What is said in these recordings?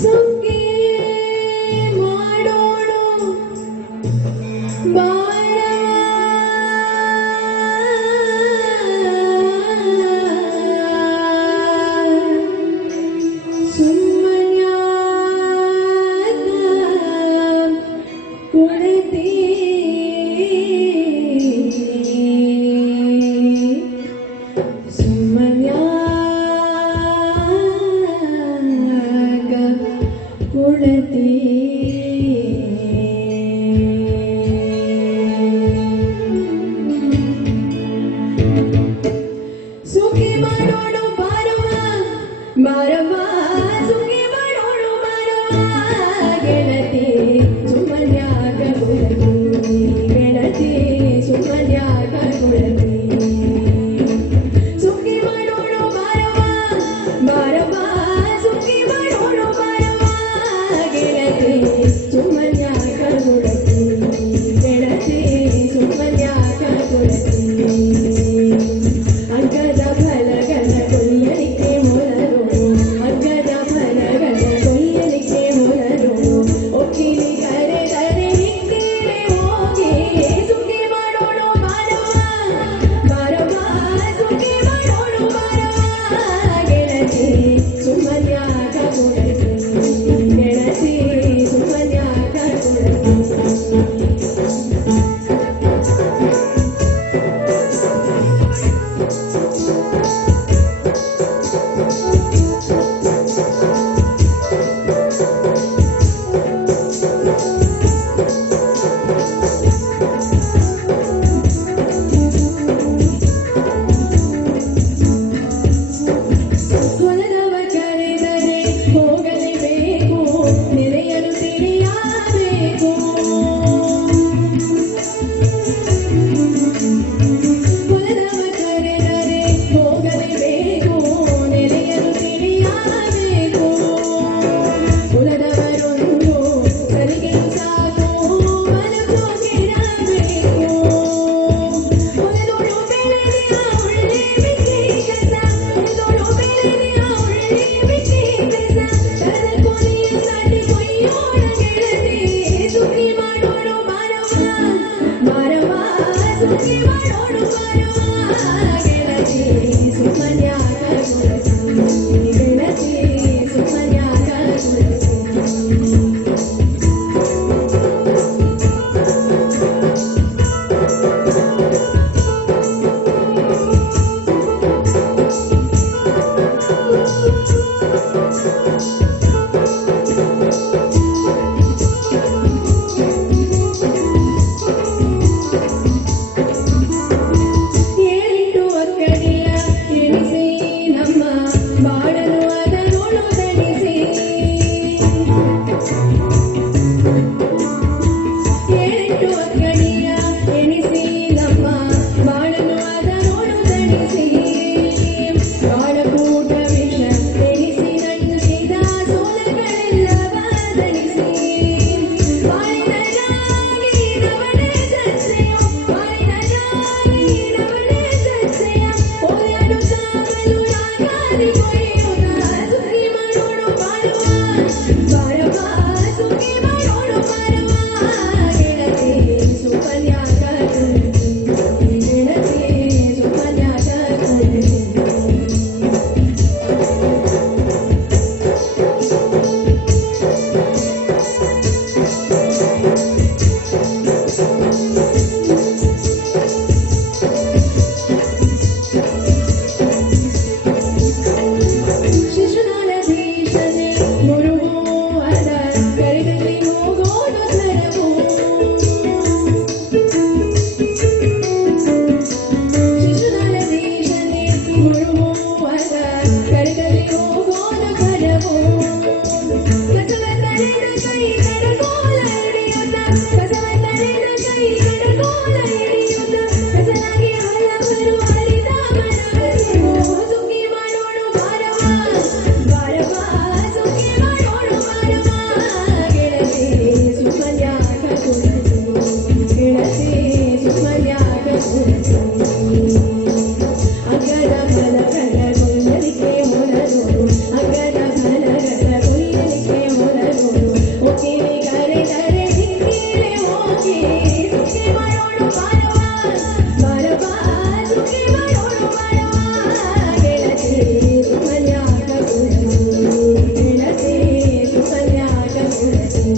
ಸುಗ್ಗಿ ಮಾಡೋಣ ಬಾರ ಸುಮ್ಮನ್ಯಾಗ ಕುಳಿತಿ ಸುಮ್ಮನ್ಯಾಗ ಕುಳಿತಿ ಸುಖಿ ಮಾಡೋಣ ಬಾರವ ಬಾರವ ಸುಖಿ ಮಾಡೋಣ ಬಾರವ ಗೆಳತಿ ಸುಮ್ಮನ್ಯಾಗ ಕುಳಿತಿ ಗೆಳತಿ ಸುಮ್ಮನ್ಯಾಗ ಕುಳಿತಿ ಸುಖಿ ಮಾಡೋಣ ಬಾರವ ಬಾರವ ಸುಖಿ ಮಾಡೋಣ ಬಾರವ ಗೆಳತಿ ಸುಮ್ಮನ್ಯಾಗ ಕುಳಿತಿ ಗೆಳತಿ ಸುಮ್ಮನ್ಯಾಗ ಕುಳಿತಿ ಅಗ್ಗದ ಫಲಗಳ ಕೊಯ್ಯಲಿಕ್ಕೆ ಮೊಲರು ಅಗ್ಗದ ಫಲಗಳ ಕೊಯ್ಯಲಿಕ್ಕೆ ಮೊಲರು ಒಕ್ಕಿಲಿ ಕರೆದರೆ ಹಿಂದಿರೆ ಹೋಗಿ ಸುಖಿ ಮಾಡೋಣ ಬಾರವ ಬಾರವ ಸುಖಿ ಮಾಡೋಣ ಬಾರವ ಗೆಳತಿ ಸುಮ್ಮನ್ಯಾಗ ಕುಳಿತಿ ಗೆಳತಿ ಸುಮ್ಮನ್ಯಾಗ ಕುಳಿತಿ ಹೊಲದವ ಕರೆದರೆ ಹೋಗಲೇಬೇಕು ನೆರೆಯಲು ತಿಳಿಯಬೇಕು ಹೊಲದವ ಕರೆದರೆ ಹೋಗಲೇಬೇಕು ನೆರೆಯಲು ತಿಳಿಯಬೇಕು ಕುಲದವರೊಂದು ಸರಿಗೆ ಸಾಕು ಮನಸ್ಸೋಗಿರಬೇಕು ಹೊಲದೋಳು ಬೆಳೆದ ಒಳ್ಳೆ ಬಿಸಿ ಕಸ ಹೊಲದೋಳು ಬೆಳೆದ ಒಳ್ಳೆ ಬಿಸಿ ಕಸ ತರದ ಕೊನೆಯ ಸಾಟಿ ಕೊಯ್ಯೋಣ ಗೆಳತಿ ಸುಖಿ ಮಾಡೋಣ ಬಾರವ ಬಾರವ ಸುಖಿ ಮಾಡೋಣ ಬಾರವ ಗೆಳತಿ ಸುಮ್ಮನ್ಯಾಗ ಕುಳಿತಿ ಗೆಳತಿ ಸುಮ್ಮನ್ಯಾಗ ಕುಳಿತಿ ಏಳಿಟ್ಟು ಒಕ್ಕಡಿಯ ಎಣಿಸಿ ನಮ್ಮ ಬಾಳನು ಅದನೋಳು ದಣಿಸಿ ಏಳಿಟ್ಟು ಒಕ್ಕಡಿಯ ಎಣಿಸಿ ನಮ್ಮ ಬಾಳನು ಅದನೋಳು ದಣಿಸಿ ಕಾಳಕೂಟ ವಿಷ ಎಣಿಸಿ ರಂಜಿದ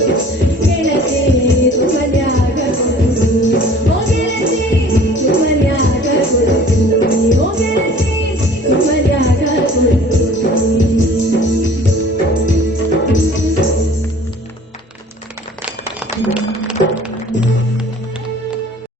ಗೆಳತಿ ಸುಮನ್ಯಾಗ ಕೊಡುತ್ತೀನಿ ಓ ಗೆಳತಿ ಸುಮನ್ಯಾಗ ಕೊಡುತ್ತೀನಿ ಓ ಗೆಳತಿ ಸುಮನ್ಯಾಗ ಕೊಡುತ್ತೀನಿ